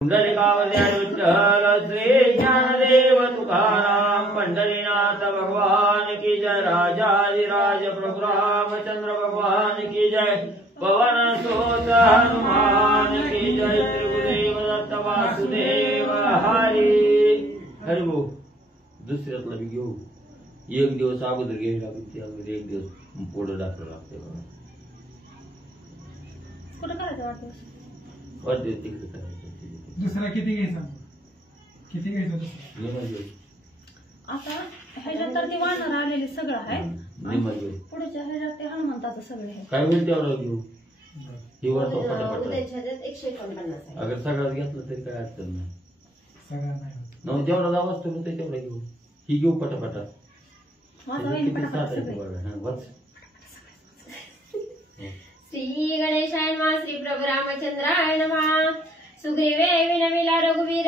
कुंडलिकावद्या विठ्ठल श्री ज्ञानदेव तुकाराम पंढरीनाथ भगवान की जय। राजाधिराज प्रभु रामचंद्र भगवान की जय। पवन सुत हनुमान की जय। त्रिगुदेव दत्त वासुदेव हरी हरि बोल। दुसऱ्यातला बी घेऊ, एक दिवस अगोदर घ्यावी लागते, त्यामध्ये एक दिवस पुढे टाकलं लागते बघा। तिकडे करायचं। दुसरा किती घ्यायचा, किती घ्यायचा आता ह्याच्यात तर ते वानर आलेले सगळं आहे, पुढच्या ह्याच्यात ते हनुमंताचं सगळं आहे। काय होईल तेवढं घेऊ, ही वाटतो पटापट। 149 अगर सगळ्यात घेतलं तरी काय अडचण नाही, सगळा नाही नऊ जेवढा जावा असतो ते तेवढा घेऊ, ही घेऊ पटापटा। माझा होईल पटापट सगळं। श्री गणेशाय नमः। श्री प्रभु रामचंद्राय नमः। सुग्रीवे विनविला रघुवीर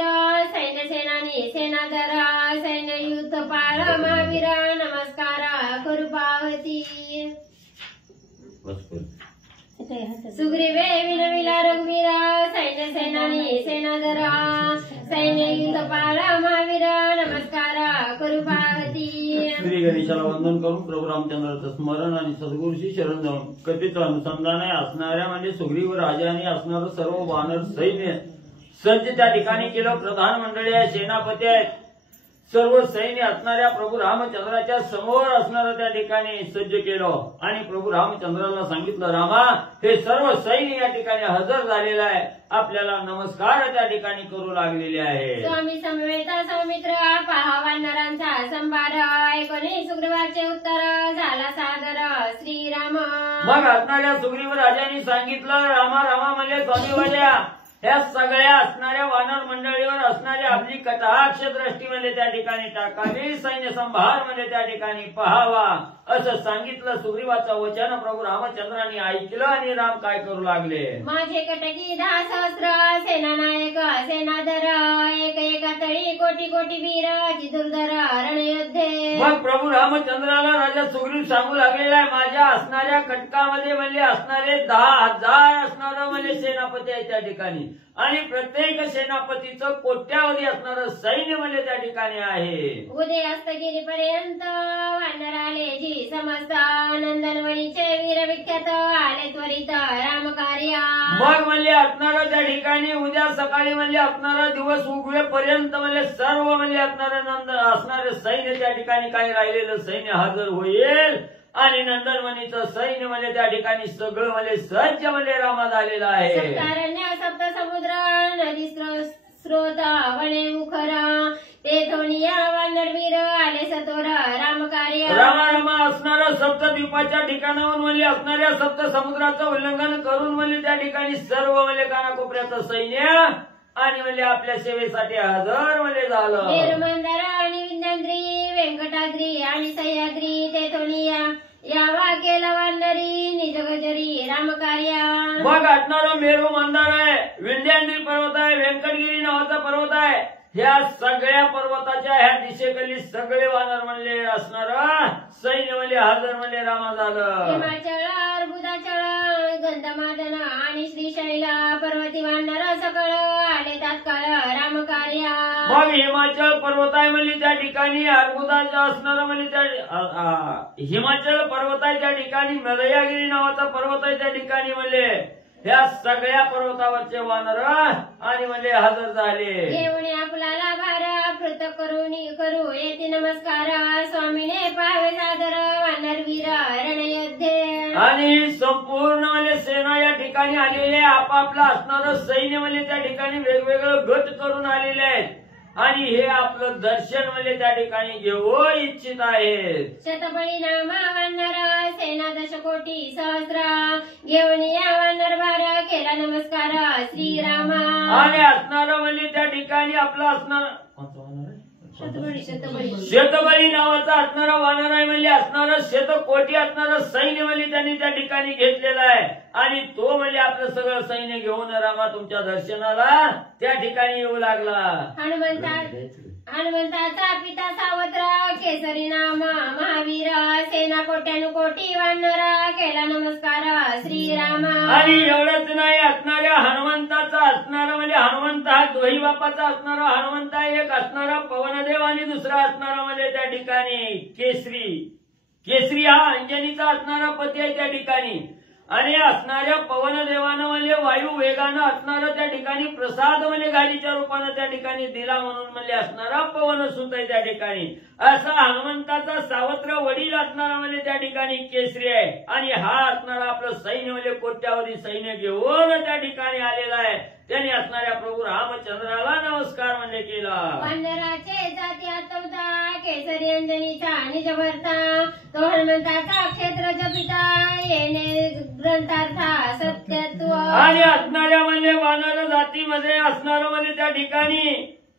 सैन्य सेनानी सेनाधर सैन्य युद्ध पाळ महावीर नमस्कार करू पावती। सुग्रीवे विनविला रघुवीर सैन्य सेनानी सेनाधर सैन्य युद्ध पाळ महावीर नमस्कार करू पावती। श्री गणेशाला वंदन करून प्रभू रामचंद्राचं स्मरण आणि सद्गुरूशी शरण जाऊन कथित अनुसंधाने असणाऱ्या म्हणजे सुग्रीव राजाने असणारं सर्व वानर सैन्य सज्ज त्या ठिकाणी केलं। प्रधान मंडळी आहे, सेनापती आहेत, सर्व सैन्य असणाऱ्या प्रभू रामचंद्राच्या समोर असणारं त्या ठिकाणी सज्ज केलं। आणि प्रभू रामचंद्राला सांगितलं, रामा हे सर्व सैन्य या ठिकाणी हजर झालेलं आहे, आपल्याला नमस्कार त्या ठिकाणी करू लागलेले आहे। स्वामी समवेत सौमित्र पहा वानरांचा संभार ऐकून सुग्रीवाचे उत्तर झाला सादर श्रीराम। मग असणाऱ्या सुग्रीव राजांनी सांगितलं, रामा रामा म्हणजे स्वामीवाल्या ह्या सगळ्या असणाऱ्या वानर मंडळीवर असणारी आपली कटाक्ष दृष्टी म्हणजे त्या ठिकाणी टाकावी, सैन्य संभार म्हणजे त्या ठिकाणी पहावा असं सांगितलं। सुग्रीवाचं वचन प्रभू रामचंद्रांनी ऐकलं आणि राम काय करू लागले, माझे कटकी 10 सहस्र सेनानायक सेनाधर एक एक तळी कोटी कोटी वीर जिदुर्धर रणयोद्धे। मग प्रभू रामचंद्राला राजा सुग्रीव सांगू लागलेला आहे, माझ्या असणाऱ्या कटकामध्ये म्हणजे असणारे 10,000 असणारं म्हणजे सेनापती आहे त्या ठिकाणी, आणि प्रत्येक सेनापतीचं कोट्यावधी असणारं सैन्य म्हणजे त्या ठिकाणी आहे। उदय हस्तगिरीपर्यंत वानर आले जी समस्त नंदनवनीचे वीर विख्यात आले त्वरित रामकार्य। मग म्हणजे असणारं त्या ठिकाणी उद्या सकाळी म्हणजे असणारा दिवस उगवेपर्यंत म्हणजे सर्व म्हणजे असणारे सैन्य त्या ठिकाणी काही राहिलेलं सैन्य हजर होईल, आणि नंदनवनीचं सैन्य म्हणजे त्या ठिकाणी सगळं म्हणजे सज्ज म्हणजे रामा झालेलं आहे। सप्तारण्य सप्त समुद्र नदी स्रोत वने मुखरा तेथोनिया वानरवीर आले सतोर रामकार्य। रामा रामा असणाऱ्या सप्तद्वीपाच्या ठिकाणाहून म्हणजे असणाऱ्या सप्त समुद्राचं उल्लंघन करून म्हणजे त्या ठिकाणी सर्व म्हणजे कानाकोपऱ्याचं सैन्य आणि म्हणजे आपल्या सेवेसाठी हजर म्हणजे झालं। मेरुमंदर आणि विंध्याद्री व्यंकटाद्री आणि सह्याद्री तेथोनिया यावा केला वानरी निजगजरी रामकार्य। मग असणारा मेरू मंदार आहे, विंध्याद्री पर्वत आहे, व्यंकटगिरी नावाचा पर्वत आहे, ह्या सगळ्या पर्वताच्या ह्या दिशेखाली सगळे वानर म्हणले असणार सैन्य म्हणजे हजर म्हणजे रामा झालं। हिमाचळ अर्बुदाचळ गंधमादन आणि श्रीशैल पर्वती वानर सकळ आले तात्काळ रामकार्य। मग हिमाचल पर्वत आहे म्हणजे त्या ठिकाणी अर्बुदाचं असणारं म्हणजे त्या हिमाचल पर्वत आहे त्या ठिकाणी, मलयागिरी नावाचा पर्वत आहे त्या ठिकाणी म्हणजे ह्या सगळ्या पर्वतावरचे वानर आणि म्हणजे हजर झाले। घेऊन आपल्याला भार पृथक करू येते नमस्कार स्वामीने पाहावे सादर वानरवीर रणयोद्धे। आणि संपूर्ण म्हणजे सेना या ठिकाणी आलेले आपापला असणारं सैन्य म्हणजे त्या ठिकाणी वेगवेगळं गट करून आलेले आहेत, आणि हे आपलं दर्शन म्हणजे त्या ठिकाणी घेऊ इच्छित आहेत। शतबळी नामा वानर सेना 10 कोटी सहस्र घेऊन या वानर भार केला नमस्कार श्रीरामा। आणि असणारं म्हणजे त्या ठिकाणी आपलं असणार शेतबळी नावाचा असणारा वानर आहे म्हणजे असणारं शतकोटी असणारं सैन्य म्हणजे त्यांनी त्या ठिकाणी घेतलेलं आहे, आणि तो म्हणजे आपलं सगळं सैन्य घेऊन रामा तुमच्या दर्शनाला त्या ठिकाणी येऊ लागला। हनुमंताचा पिता सावत्र केसरी नाम महावीर सेना कोट्यानुकोटी वानर केला नमस्कार श्रीराम. आणि एवढंच नाही, असणाऱ्या हनुमंताचा असणारा म्हणजे हनुमंत हा दोही बापाचा असणारा हनुमंत एक असणारा पवनदेव आणि दुसरा असणारा म्हणजे त्या ठिकाणी केसरी. केसरी हा अंजनीचा असणारा पती आहे त्या ठिकाणी. आणि असणाऱ्या पवनदेवानं म्हणजे वायू वेगानं असणारा त्या ठिकाणी प्रसाद म्हणजे गाडीच्या रूपानं त्या ठिकाणी दिला म्हणून म्हणजे असणारा पवन सुत आहे त्या ठिकाणी. असा हनुमंताचा सावत्र वडील असणारा म्हणजे त्या ठिकाणी केसरी आहे. आणि हा असणारा आपलं सैन्य म्हणजे कोट्यावधी सैन्य घेऊन त्या ठिकाणी आलेला आहे. त्यांनी असणाऱ्या प्रभू रामचंद्राला नमस्कार म्हणजे केला. वानराचे जाती आतवता केसरी अंजनीचा निज भरता तो हनुमंताचा क्षेत्र जपिता येणे ग्रंथार्था सत्यत्व. आणि असणाऱ्या म्हणजे वानर जातीमध्ये असणारं म्हणजे त्या ठिकाणी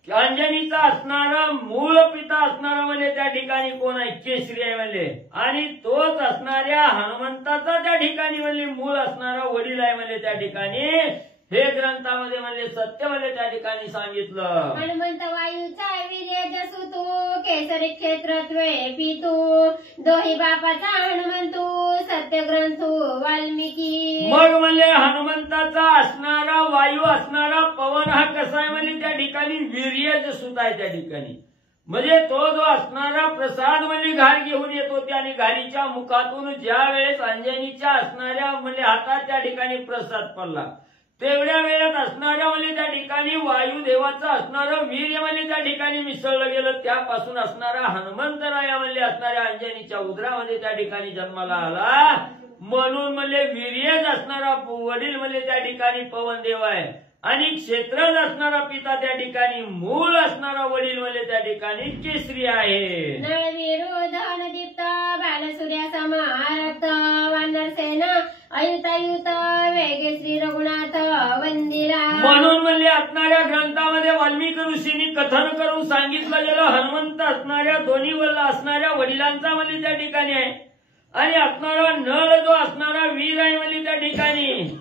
अंजनीचा असणारा मूळ पिता असणारा म्हणजे त्या ठिकाणी कोण आहे? केसरी आहे म्हणजे. आणि तोच असणाऱ्या हनुमंताचा त्या ठिकाणी म्हणजे मूळ असणारा वडील आहे म्हणजे त्या ठिकाणी हे ग्रंथामध्ये म्हणजे सत्य म्हणजे त्या ठिकाणी सांगितलं. हनुमंत वायूचा वीर्य जसू तू केसरी क्षेत्रत्वे पितू दोही बापाचा हनुमंतू सत्य ग्रंथू वाल्मिकी. मग म्हणजे हनुमंताचा असणारा वायू असणारा पवन हा कसा आहे म्हणजे त्या ठिकाणी वीर्य जसूत आहे त्या ठिकाणी. म्हणजे तो जो असणारा प्रसाद म्हणजे घाल घेऊन येतो त्याने घालीच्या मुखातून ज्या वेळेस अंजनीच्या असणाऱ्या म्हणजे हातात त्या ठिकाणी प्रसाद पडला तेवढ्या वेळात असणाऱ्या म्हणजे त्या ठिकाणी वायुदेवाचं असणारं वीर्य म्हणजे त्या ठिकाणी मिसळलं गेलं. त्यापासून असणारा हनुमंतराया म्हणजे असणाऱ्या अंजनीच्या उदरामध्ये त्या ठिकाणी जन्माला आला. म्हणून म्हणजे वीर्यच असणारा वडील म्हणजे त्या ठिकाणी पवनदेव आहे. आणि क्षेत्रज असणारा पिता त्या ठिकाणी मूळ असणारा वडील म्हणजे त्या ठिकाणी केसरी आहे. नळवीरू धनदीप्त बालसूर्या समारक्त वानर सेना अयुतायुत वेगे श्री रघुनाथ वंदिला. म्हणून म्हणजे असणाऱ्या ग्रंथामध्ये वाल्मिकी ऋषींनी कथन करून सांगितलं गेलं हनुमंत असणाऱ्या दोन्ही वल्ल असणाऱ्या वडिलांचा म्हणजे त्या ठिकाणी आहे. आणि असणारा नळ जो असणारा वीर आहे म्हणजे त्या ठिकाणी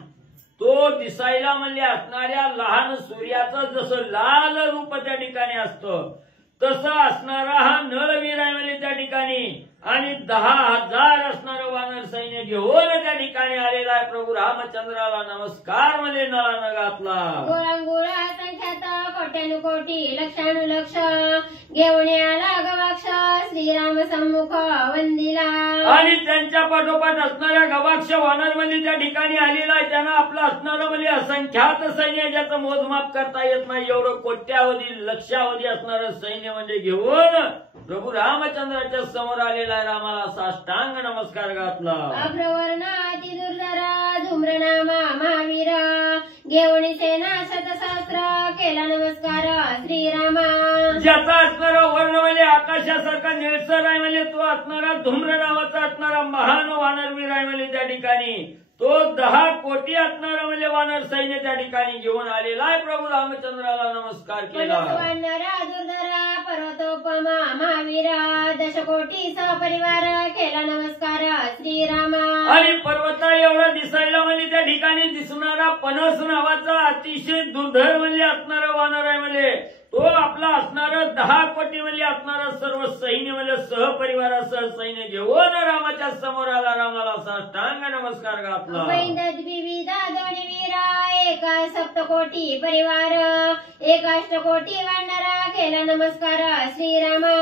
तो दिसायला म्हणजे असणाऱ्या लहान सूर्याचं जसं लाल रूप त्या ठिकाणी असतं तसं असणारा हा नळवीर आहे म्हणजे त्या ठिकाणी. आणि 10,000 असणारं वानर सैन्य घेऊन त्या ठिकाणी आलेला आहे. प्रभू रामचंद्राला नमस्कार म्हणजे नळानं घातला. गोळांगोळा संख्यात कोट्यानुकोटी लक्षानुलक्ष घेऊन आला गवाक्ष श्रीराम सम्मुख वंदिला. आणि त्यांच्या पाठोपाठ असणाऱ्या गवाक्ष वानर म्हणजे त्या ठिकाणी आलेला आहे. त्यांना आपलं असणारं म्हणजे असंख्यात सैन्य ज्याचं मोजमाप करता येत नाही एवढं कोट्यावधी लक्षावधी असणारं सैन्य म्हणजे घेऊन प्रभू रामचंद्राच्या समोर आलेला आहे. रामाला साष्टांग नमस्कार घातला. अभ्रवर्ण अति दुर्धरा धूम्रनामा महावीर घेऊन सेना शतसहस्र केला नमस्कार श्रीरामा. ज्याचा असणारा वर्ण म्हणजे आकाशासारखा निळसर आहे म्हणजे तो असणारा धूम्र नावाचा असणारा महान वानरवीर आहे म्हणजे त्या ठिकाणी तो 10 कोटी असणारा म्हणजे वानर सैन्य त्या ठिकाणी घेऊन आलेला आहे. प्रभू रामचंद्राला नमस्कार केला. वानरा दुर्धरा पर्वतोपमा महावीर दशकोटी सपरिवार केला नमस्कार श्रीरामा. आणि पर्वता एवढा दिसायला म्हणजे त्या ठिकाणी दिसणारा पनस नावाचा अतिशय दुर्धर म्हणजे असणारा वानर आहे म्हणजे तो आपला असणारा 10 कोटी म्हणजे असणारा सर्व सैन्य म्हणजे सहपरिवारासह सैन्य घेऊन रामाच्या समोर आला. रामाला साष्टांग नमस्कार घातला. विविध दोन्ही वीरा एक सप्तकोटी परिवार एक अष्टकोटी वानरा केला नमस्कार श्रीरामा.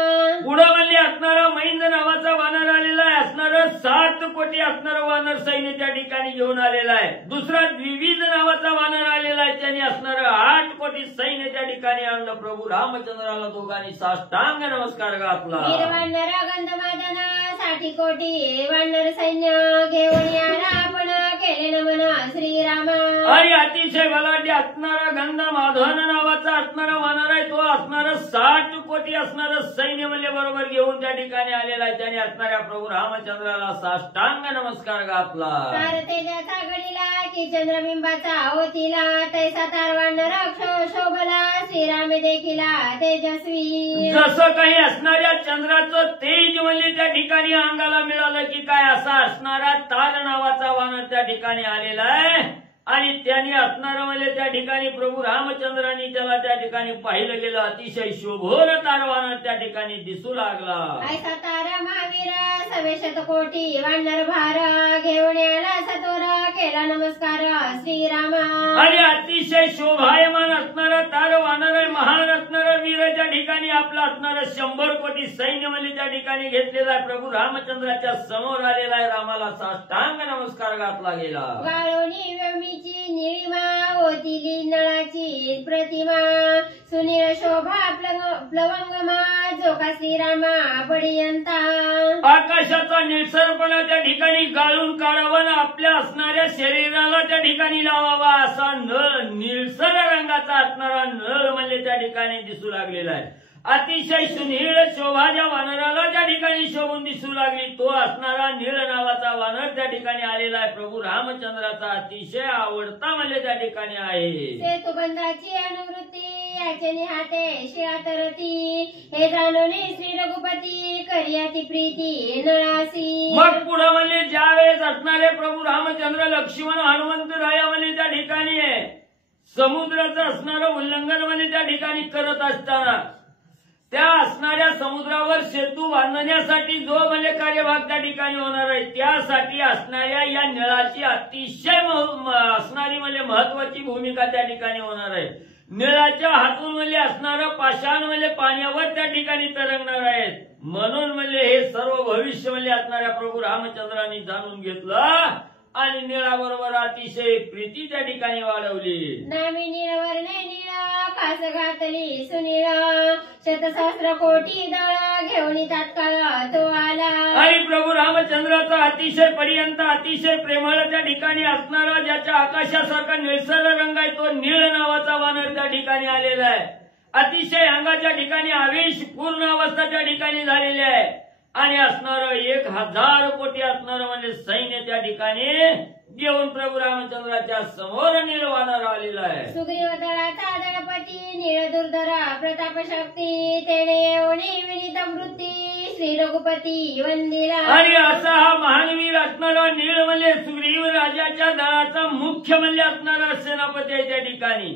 पुढं म्हणजे असणारा मैंद नावाचा वानर आलेला आहे. असणारं 7 कोटी असणारं वानर सैन्य त्या ठिकाणी घेऊन आलेला आहे. दुसरा द्विविध नावाचा वानर आलेला आहे. त्यांनी असणारं 8 कोटी सैन्य त्या ठिकाणी आणलं. प्रभू रामचंद्राला दोघांनी साष्टांग नमस्कार घातला. वानर गंधमादना 60 कोटी वानर सैन्य घेऊन याला आपण केले नमन श्रीरामा. आणि अतिशय बलाढ्य असणारा गंध माधवन नावाचा असणारा वानर आहे. तो असणारा 60 कोटी असणारं सैन्य म्हणजे बरोबर घेऊन त्या ठिकाणी आलेला आहे. त्याने असणाऱ्या प्रभू रामचंद्राला साष्टांग नमस्कार घातला. तेजाचा घडीला की चंद्रबिंबाचा होतीला तैसा तार वानर शोभला श्रीराम देखीला तेजस्वी. जसं काही असणाऱ्या चंद्राचं तेज म्हणजे त्या ठिकाणी अंगाला मिळालं की काय असा असणारा तार नावाचा वानर त्या ठिकाणी आलेला आहे. आणि त्यांनी असणारं म्हणजे त्या ठिकाणी प्रभू रामचंद्रांनी त्याला त्या ठिकाणी पाहिलं गेलं. अतिशय शोभोर तारवानर त्या ठिकाणी दिसू लागला. ऐसा तारा महावीर सवेशत कोटी वानर भार घेऊन आला सतोर केला नमस्कार श्रीरामा. आणि अतिशय शोभायमान असणारा तारवानर महान असणारा वीर त्या ठिकाणी आपला असणारा 100 कोटी सैन्य म्हणजे त्या ठिकाणी घेतलेला आहे. प्रभू रामचंद्राच्या समोर आलेला आहे. रामाला साष्टांग नमस्कार घातला गेला. गाळोनी व्यमीची निळीमा ओतिली नळाची प्रतिमा सुनील शोभा प्लवंगमा जोका श्रीरामा बडियंता. आकाशाचा निळसरपणा त्या ठिकाणी गाळून काढावा ना आपल्या असणाऱ्या शरीराला त्या ठिकाणी लावावा असा नळ निळसर रंगाचा असणारा नळ म्हणजे त्या ठिकाणी दिसू लागलेला आहे. अतिशय सुनीळ शोभा ज्या वानराला त्या ठिकाणी शोभून दिसू लागली तो असणारा नीळ नावाचा वानर त्या ठिकाणी आलेला आहे. प्रभू रामचंद्राचा अतिशय आवडता म्हणजे त्या ठिकाणी आहे. सेतुबंधाची अनुवृत्ती याचे निहाते शियातरती हे जाणून श्री रघुपती करियाची प्रीती नळासी. मग पुढे म्हणजे ज्यावेळेस असणारे प्रभू रामचंद्र लक्ष्मण हनुमंत राया म्हणजे त्या ठिकाणी आहे समुद्राचं असणारं उल्लंघन म्हणजे त्या ठिकाणी करत असताना त्या असणाऱ्या समुद्रावर सेतू बांधण्यासाठी जो म्हणजे कार्यभाग त्या ठिकाणी होणार आहे त्यासाठी असणाऱ्या या नळाची अतिशय असणारी म्हणजे महत्वाची भूमिका त्या ठिकाणी होणार आहे. नळाच्या हातून म्हणजे असणारं पाषाण म्हणजे पाण्यावर त्या ठिकाणी तरंगणार आहेत. म्हणून म्हणजे हे सर्व भविष्य म्हणजे असणाऱ्या प्रभू रामचंद्रांनी जाणून घेतलं आणि निळाबरोबर अतिशय प्रीती त्या ठिकाणी वाढवली. नामी निळवरणे निळ खास घातली सुनीळ शतसहस्र कोटी दळ घेऊन तात्काळ तो आला. आणि प्रभू रामचंद्राचा अतिशय पर्यंत अतिशय प्रेमळ त्या ठिकाणी असणारा ज्याच्या आकाशासारखा निळसर रंग आहे तो नीळ नावाचा वानर त्या ठिकाणी आलेला आहे. अतिशय अंगाच्या ठिकाणी आवेश पूर्ण अवस्था त्या ठिकाणी झालेली आहे. आणि असणारं 1000 कोटी असणारं म्हणजे सैन्य त्या ठिकाणी घेऊन प्रभू रामचंद्राच्या समोर नीळवानर आलेला आहे. सुग्रीव दळाचा दळपती नीळ दुर्धर प्रताप शक्ती तेने येऊन विनीत वृत्ती श्री रघुपती वंदिला. आणि असा हा महानवीर असणारा नीळ म्हणजे सुग्रीव राजाच्या दळाचा मुख्य म्हणजे असणारा सेनापती आहे त्या ठिकाणी.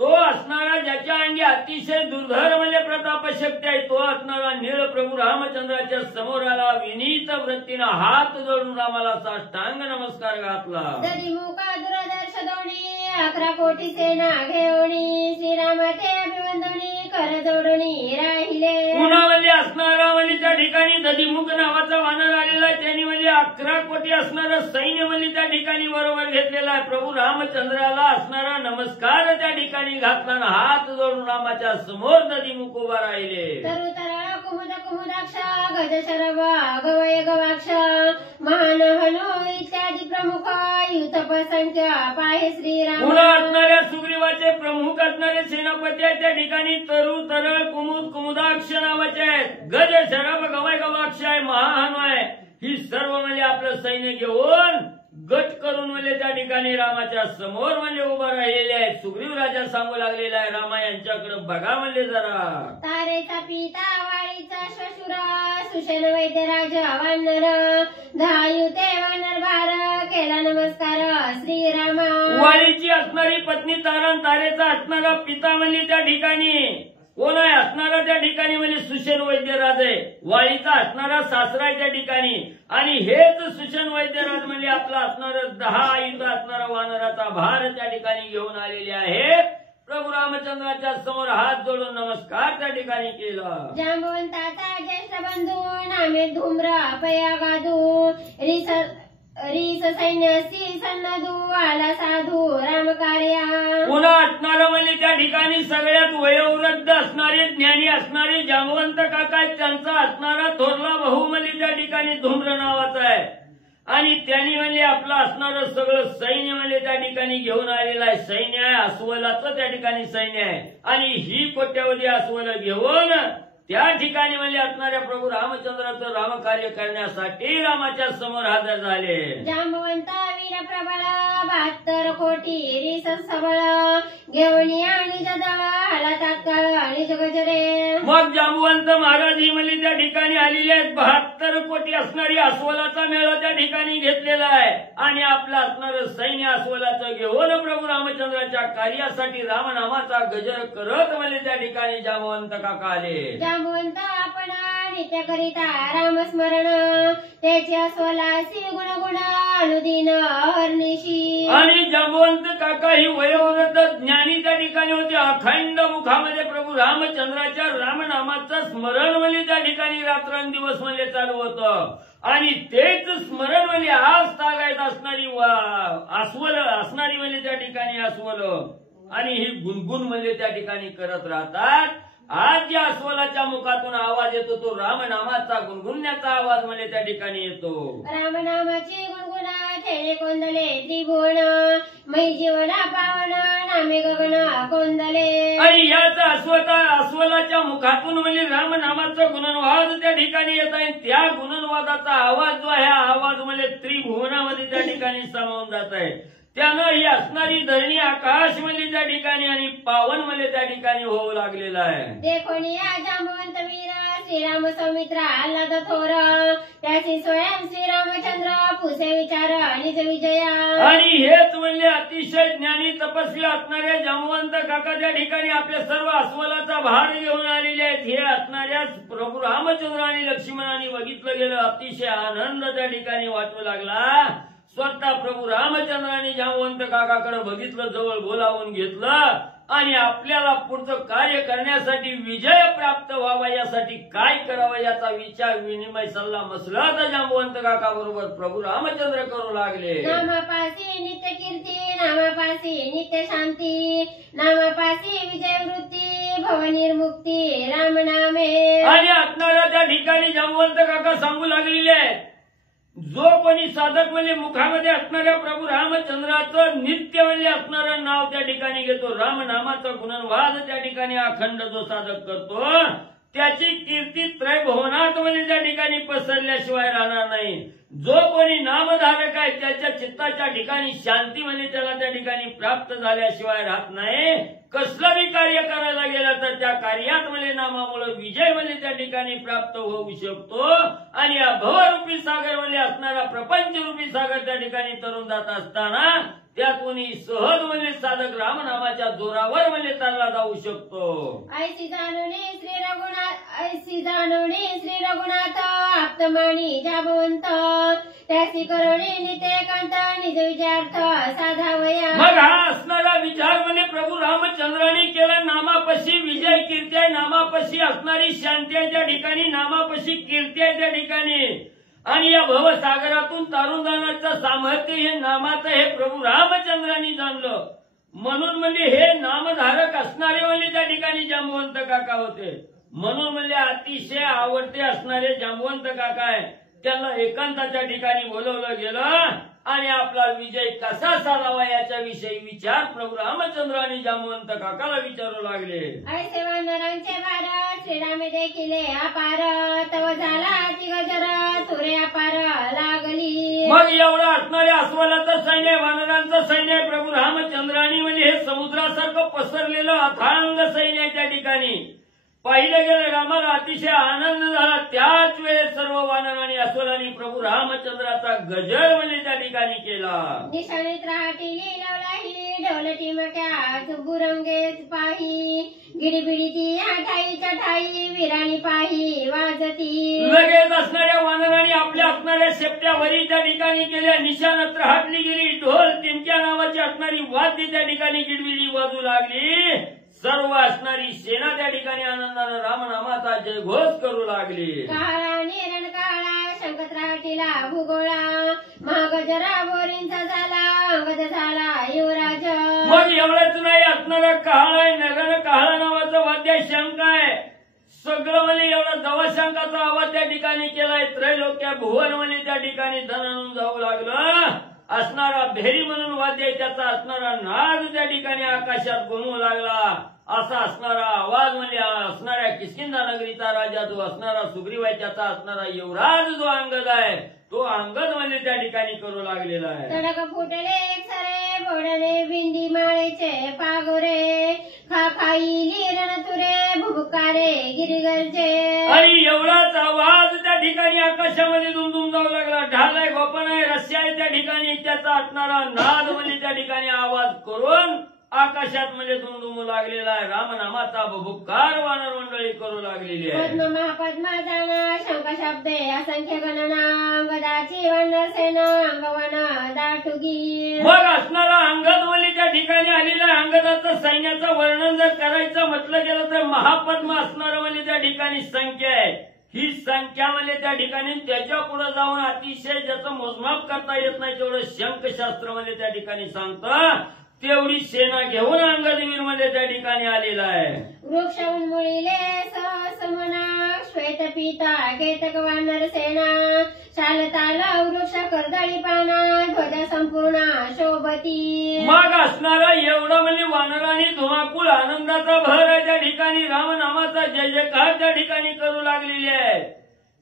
तो असणारा ज्याच्या अंगी अतिशय दुर्धर म्हणजे प्रताप शक्ती आहे तो असणारा नीळ प्रभू रामचंद्राच्या समोर आला. विनीत वृत्तीनं हात जोडून रामाला साष्टांग नमस्कार घातला. दरिमुख दुरदर्श दोणी 11 कोटी सेना घेऊनी श्रीराम ते अभिवंदनी कर जोडणी राहिले. पुन्हा म्हणजे असणारा म्हणजे त्या ठिकाणी दधिमुख नावाचा वानर आलेला आहे. त्यांनी म्हणजे 11 कोटी असणारं सैन्य म्हणजे त्या ठिकाणी बरोबर घेतलेला आहे. प्रभू रामचंद्राला असणारा नमस्कार त्या ठिकाणी घातला हात जोडून रामाच्या समोर दधिमुख उभा राहिले. तरुतरा कुमुद कुमुदाक्ष गज शरभ गवय गवाक्ष महान हनु इत्यादी प्रमुख युतप संख्या पाहे श्रीराम. पुन्हा असणाऱ्या सुग्रीवाचे प्रमुख असणारे सेनापती आहेत त्या ठिकाणी तरु तरळ कुमुद कुमुदाक्ष नावाचे आहेत. गज शरभ गवय गवाक्ष आहे महान आहे. ही सर्व म्हणजे आपलं सैन्य घेऊन गट करून म्हणजे त्या ठिकाणी रामाच्या समोर म्हणजे उभं राहिलेले आहेत. सुग्रीव राजा सांगू लागलेला आहे रामा यांच्याकडे बघा म्हणजे जरा. तारेचा पिता वाळीचा श्वशुर सुषेण वैद्य राजा वानर धायुते वानर भार केला नमस्कार श्रीरामा. वाळीची असणारी पत्नी तारा तारेचा असणारा पिता म्हणजे त्या ठिकाणी कोण आहे असणारा त्या ठिकाणी म्हणजे सुषेण वैद्यराज आहे. वाळीचा असणारा सासरा आहे त्या ठिकाणी. आणि हेच सुषेण वैद्यराज म्हणजे आपला असणारं 10 आयुध असणारा वानराचा भार त्या ठिकाणी घेऊन आलेले आहे. प्रभू रामचंद्राच्या समोर हात जोडून नमस्कार त्या ठिकाणी केला. जांबवंताचा ज्येष्ठ बंधू नामे धूम्र पया गाधू रीस सैन्यासी सन्नधू आला साधू राम कार्या. पुन्हा असणारं म्हणजे त्या ठिकाणी सगळ्यात वयोवृद्ध असणारे ज्ञानी असणारे जांबवंत काका आहेत. त्यांचा असणारा थोरला भाऊ म्हणजे त्या ठिकाणी धूम्र नावाचा आहे. आणि त्यांनी म्हणजे आपलं असणारं सगळं सैन्य म्हणजे त्या ठिकाणी घेऊन आलेलं आहे. सैन्य आहे अस्वलाचं त्या ठिकाणी सैन्य आहे. आणि ही कोट्यावधी अस्वल घेऊन त्या ठिकाणी म्हणजे असणाऱ्या प्रभू रामचंद्राचं रामकार्य करण्यासाठी रामाच्या समोर हजर झाले. जांबवंता वीर प्रबळ 72 कोटी रीस सबळ घेऊन आणि जदळ आला तात्काळ आणि जगजरे. मग जांबुवंत महाराज ही म्हणजे त्या ठिकाणी आलेले आहेत. 72 कोटी असणारी अस्वलाचा मेळा त्या ठिकाणी घेतलेला आहे आणि आपलं असणारं सैन्य अस्वलाचं घेऊन प्रभू रामचंद्राच्या कार्यासाठी रामनामाचा गजर करत म्हणजे त्या ठिकाणी जांबुवंत काका आले. जांबुवंत आपण नित्य करिता रामस्मरण त्याची अस्वलासी गुणगुण अनुदिन हरनिशी. आणि जांबुवंत काका ही वयोवृद्ध ज्ञानी त्या ठिकाणी होते. अखंड मुखामध्ये प्रभू रामचंद्राच्या रामनामाचं स्मरण म्हणजे त्या ठिकाणी रात्रंदिवस म्हणजे चालू होतं आणि तेच स्मरण म्हणजे आज तागायत असणारी अस्वल असणारी म्हणजे त्या ठिकाणी अस्वल आणि ही गुणगुण म्हणजे त्या ठिकाणी करत राहतात. आज ज्या अस्वलाच्या मुखातून आवाज येतो तो रामनामाचा गुणगुणण्याचा आवाज म्हणजे त्या ठिकाणी येतो. रामनामाची गुणगुणा ठेणे कोंदले त्रिभुवन मै जीवना पावन नामे गगन कोंदले. आणि याचा अस्वलाच्या मुखातून म्हणजे रामनामाचा गुणनवाद त्या ठिकाणी येत आहे. त्या गुणनवादाचा आवाज जो आहे आवाज म्हणजे त्रिभुवनामध्ये त्या ठिकाणी सामावून जात आहे. त्यानं ही असणारी धरणी आकाश म्हणजे त्या ठिकाणी आणि पावन म्हणजे त्या ठिकाणी होऊ लागलेला आहे. देखोनी जांबुवंत वीर श्रीराम सौमित्र आल्हाद थोर त्याची स्वयं श्रीरामचंद्र पुसे विचार निज विजया. आणि हेच म्हणजे अतिशय ज्ञानी तपस्वी असणाऱ्या जांबुवंत काका त्या ठिकाणी आपल्या सर्व अस्वलाचा भार घेऊन आलेले आहेत. हे असणाऱ्या प्रभू रामचंद्र आणि लक्ष्मणाने बघितलं गेलं. अतिशय आनंद त्या ठिकाणी वाटू लागला. स्वतः प्रभू रामचंद्राने जांबुवंत काकाकडे बघितलं, जवळ बोलावून घेतलं आणि आपल्याला पुढचं कार्य करण्यासाठी विजय प्राप्त व्हावा यासाठी काय करावं याचा विचार विनिमय सल्ला मसला तर जांबुवंत काका बरोबर प्रभू रामचंद्र करू लागले. नामापासी नित्य कीर्ती नामापासी नित्य शांती नामापासी विजय वृत्ती भवनिर्मुक्ती राम नामे. आणि असणाऱ्या त्या ठिकाणी जांबुवंत काका सांगू लागलेले आहेत. जो कोणी साधक म्हणजे मुखामध्ये असणाऱ्या प्रभू रामचंद्राचं नित्य म्हणजे असणारं नाव त्या ठिकाणी घेतो, रामनामाचा गुणनवाद त्या ठिकाणी अखंड जो साधक करतो त्याची कीर्ती त्रयभुवनात म्हणजे त्या ठिकाणी पसरल्याशिवाय राहणार नाही. जो कोणी नामधारक आहे त्याच्या चित्ताच्या ठिकाणी शांती म्हणजे त्याला त्या ठिकाणी प्राप्त झाल्याशिवाय राहत नाही. कसलं बी कार्य करायला गेलं तर त्या कार्यात म्हणजे नामामुळे विजय म्हणजे त्या ठिकाणी प्राप्त होऊ शकतो. आणि या भवरूपी सागर म्हणजे असणारा प्रपंचरूपी सागर त्या ठिकाणी तरुण जात असताना त्यातून सहज म्हणजे साधक रामनामाच्या जोरावर म्हणजे चालला जाऊ शकतो. ऐसी जाणवणे श्री रघुनाथ आप्तमानी जांबुवंत त्याची करुणे नित्य कांत निज विचार्थ साधावया. मग हा असणारा विचार म्हणजे प्रभू रामचंद्राने केला. नामापशी विजय कीर्ती आहे, नामापशी असणारी शांती आहे त्या ठिकाणी, नामापशी कीर्ती आहे त्या ठिकाणी. आणि या भवसागरातून तारून जाण्याचं सामर्थ्य हे नामाचं हे प्रभू रामचंद्रांनी जाणलं. म्हणून म्हणजे हे नामधारक असणारे म्हणजे त्या ठिकाणी जांबुवंत काका होते. म्हणून म्हणजे अतिशय आवडते असणारे जांबुवंत काका आहे. त्यांना एकांताच्या ठिकाणी बोलवलं गेलं आणि आपला विजय कसा साधावा याच्याविषयी विचार प्रभू रामचंद्र आणि जांबुवंत काकाला विचारू लागले. ऐसे वानरांचे भार श्रीरामे देखील अपार तव झाला तिगजर तुरे अपार लागली. मग एवढं असणारे अस्वलाचं सैन्य वानरांचं सैन्य प्रभू रामचंद्रानी म्हणजे हे समुद्रासारखं पसरलेलं अथांग सैन्य आहे त्या ठिकाणी. पाहिलं गेलं रामाला अतिशय आनंद झाला. त्याच वेळेस सर्व वानरांनी अस्वलांनी प्रभू रामचंद्राचा गजर म्हणजे त्या ठिकाणी केला. निशाणीत राहटिली लवलाही ढोलटी मक्या बुरंगे पाही गिडबिडी ती ठाईच्या ठाई विराणी पाही वाजती. लगेच असणाऱ्या वानरांनी आपल्या असणाऱ्या शेपट्यावरी त्या ठिकाणी केल्या. निशाणत राहटली गेली. ढोल तिमक्या नावाची असणारी वाद्य त्या ठिकाणी गिडबिडी वाजू लागली. सर्व असणारी सेना त्या ठिकाणी आनंदानं रामनामाचा जयघोष करू लागली. काळा निरण काळा शंकत राहटीला भूगोळा महागजरा बोरींचा झाला अंगद झाला युवराज. मग एवढंच नाही असणारा काळा आहे नगन काळा नावाचं वाद्य शंख आहे. सगळं म्हणजे एवढा दवाशंकाचा आवाज त्या ठिकाणी केलाय. त्रैलोक्या भुवन म्हणजे त्या ठिकाणी धनानून जाऊ लागलं. असणारा भेरी म्हणून वाद्य त्याचा असणारा नाद त्या ठिकाणी आकाशात घुमू लागला. असा असणारा आवाज म्हणजे असणाऱ्या किष्किंधा नगरीचा राजा जो असणारा सुग्रीव आहे त्याचा असणारा युवराज जो अंगद आहे तो अंगद म्हणजे त्या ठिकाणी करू लागलेला आहे. तडक फुटले एक सरे बोडले भिंडी माळेचे पागोरे खा खाईली रणतुरे भुबुकारे गिरिगर्जे. आणि एवढाच आवाज त्या ठिकाणी आकाशामध्ये दुमदुम जाऊ लागला. ढाल आहे, गोपन आहे, रस्सी आहे त्या ठिकाणी. त्याचा असणारा नाद म्हणजे त्या ठिकाणी आवाज करून आकाशात म्हणजे दुमदुमू लागलेला आहे. रामनामाचा भुबुकार वानर मंडळी करू लागलेली आहे. पद्म महापद्माजाना शंख शब्दे असंख्य गणना गदाची वानर सेना अंगवन दाटुगी. मग असणारा अंगद म्हणजे त्या ठिकाणी आलेला आहे. अंगदाचं सैन्याचं वर्णन जर करायचं म्हटलं गेलं तर महापद्म असणारं म्हणजे त्या ठिकाणी संख्या आहे. ही संख्या म्हणजे त्या ठिकाणी त्याच्या पुढे जाऊन अतिशय ज्याचं मोजमाप करता येत नाही तेवढं शंखशास्त्र म्हणजे त्या ठिकाणी सांगतं. तेवढी सेना घेऊन अंगदवीर मध्ये त्या ठिकाणी आलेला आहे. वृक्ष उन्मुळीले समना श्वेत पीता केतक वानर सेना शालताल वृक्ष कर्दळी पाना ध्वजा संपूर्ण शोभती. मग असणारा एवढं म्हणजे वानरांनी धुमाकूळ आनंदाचा भर आहे त्या ठिकाणी. रामनामाचा जय जयकार त्या ठिकाणी करू लागलेली आहे.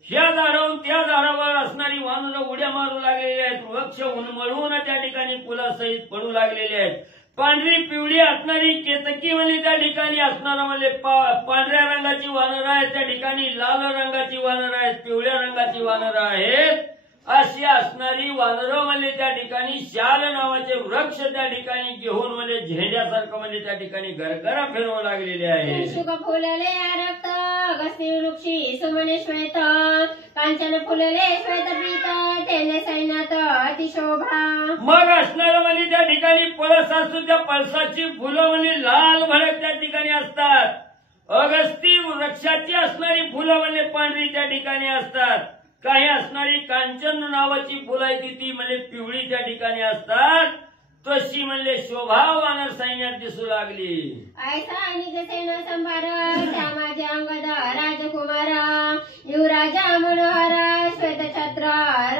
ह्या झाडावरून त्या झाडावर असणारी वानरं उड्या मारू लागलेली आहेत. वृक्ष उन्मळून त्या ठिकाणी पुलासहित पडू लागलेले आहेत. पांढरी पिवळी असणारी केतकी म्हणजे त्या ठिकाणी असणारा म्हणजे पांढऱ्या रंगाची वानरं आहेत त्या ठिकाणी. लाल रंगाची वानरं आहेत, पिवळ्या रंगाची वानरं आहेत. अशी असणारी वानरं म्हणजे त्या ठिकाणी शाल नावाचे वृक्ष त्या ठिकाणी घेऊन म्हणजे झेंड्यासारखं म्हणजे त्या ठिकाणी गरगरा फिरवू लागलेले आहे. शुक फुलले रक्त अगस्ती वृक्षी सुमने श्वेत कांचन फुलले श्वेत पीत तेने सैन्यात अतिशोभा. मग असणारं म्हणजे त्या ठिकाणी पळस असतो. त्या पळसाची फुलं म्हणजे लाल भडक त्या ठिकाणी असतात. अगस्ती वृक्षाची असणारी फुलं म्हणजे पांढरी त्या ठिकाणी असतात. काही असणारी कांचन नावाची फुलं आहे ती म्हणजे पिवळी त्या ठिकाणी असतात. तशी म्हणजे शोभा वानर सैन्यात दिसू लागली. ऐसा निज सेना संभार श्यामाचे अंगद राजकुमार युवराजा मनोहर श्वेतछत्र